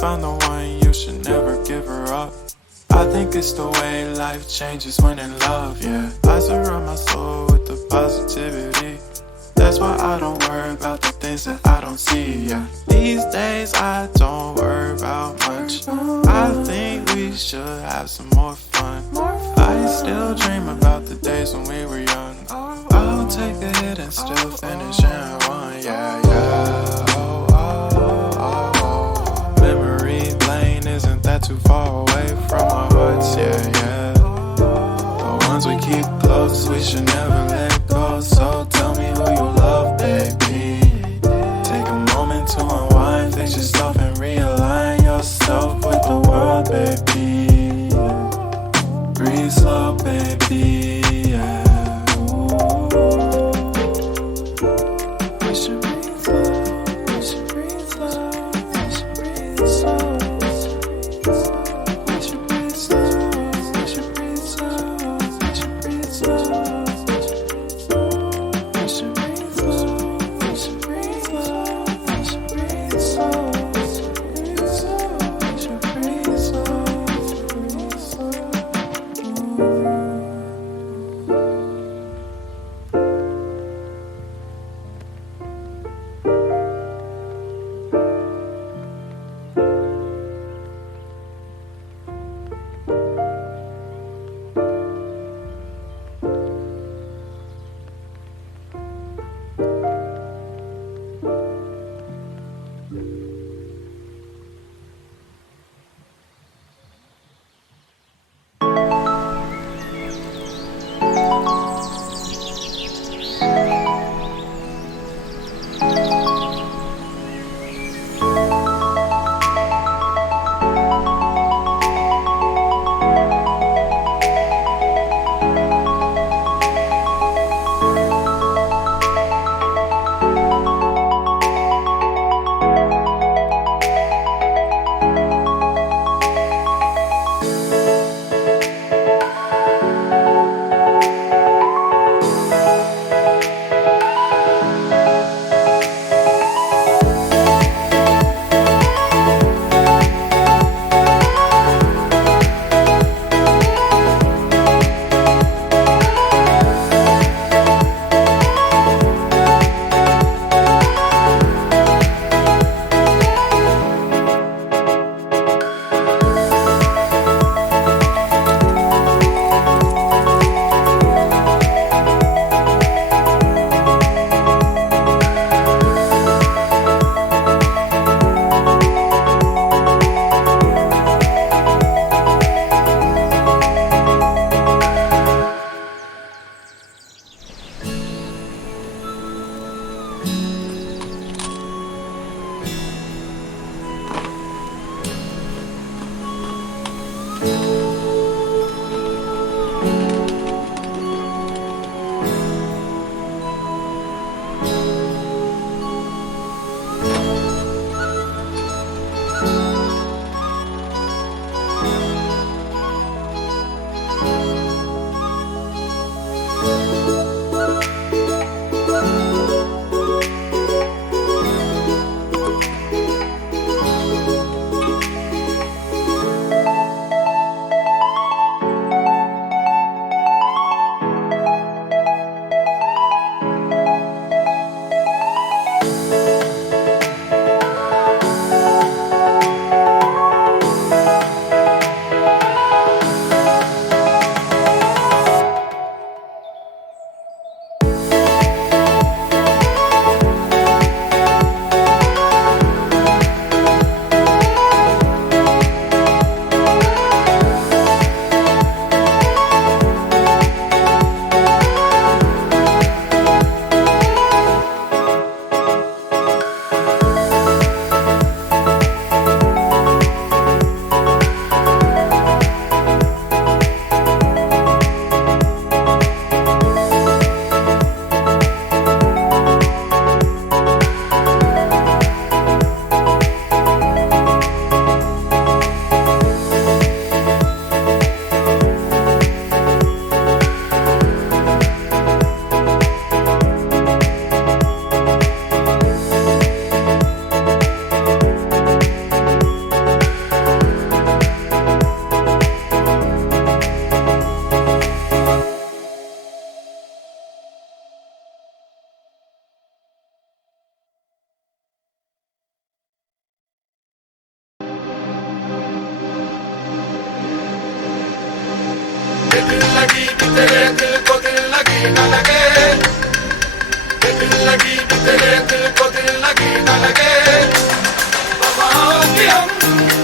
found the one, you should never give her up. I think it's the way life changes when in love, yeah. I surround my soul with the positivity. That's why I don't worry about the things that I don't see, yeah. These days I don't worry about much. I think we should have some more fun. I still dream about the days when we were young. I'll take a hit and still finish in one, yeah, yeah. Oh, oh, oh, oh. Memory lane isn't that too far away from our hearts, yeah, yeah. The ones we keep close, we should never let go. So tell me who you love, baby. Take a moment to unwind, fix yourself and realign yourself with the world, baby. Breathe slow, baby, yeah. We should breathe slow, we should breathe slow, we should breathe slow. We should breathe slow, we should breathe slow, we should breathe slow. We should breathe slow, we should breathe slow, we should breathe slow. We should breathe slow, we should breathe slow. ये दिल लगी भी तेरे दिल को दिल लगी न लगे, ये दिल लगी भी तेरे दिल को दिल लगी न लगे, वफाओं की हम